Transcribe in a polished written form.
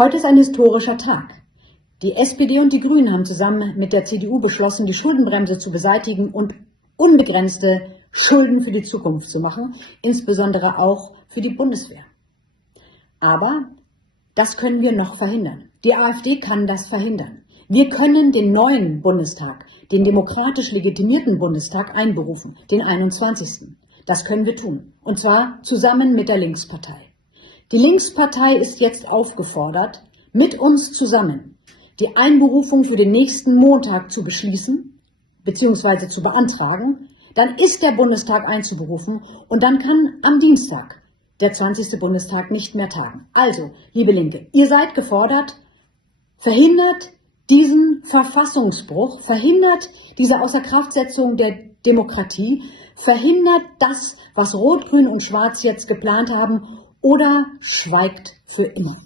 Heute ist ein historischer Tag. Die SPD und die Grünen haben zusammen mit der CDU beschlossen, die Schuldenbremse zu beseitigen und unbegrenzte Schulden für die Zukunft zu machen, insbesondere auch für die Bundeswehr. Aber das können wir noch verhindern. Die AfD kann das verhindern. Wir können den neuen Bundestag, den demokratisch legitimierten Bundestag einberufen, den 21. Das können wir tun. Und zwar zusammen mit der Linkspartei. Die Linkspartei ist jetzt aufgefordert, mit uns zusammen die Einberufung für den nächsten Montag zu beschließen bzw. zu beantragen. Dann ist der Bundestag einzuberufen und dann kann am Dienstag der 20. Bundestag nicht mehr tagen. Also, liebe Linke, ihr seid gefordert, verhindert diesen Verfassungsbruch, verhindert diese Außerkraftsetzung der Demokratie, verhindert das, was Rot, Grün und Schwarz jetzt geplant haben, oder schweigt für immer.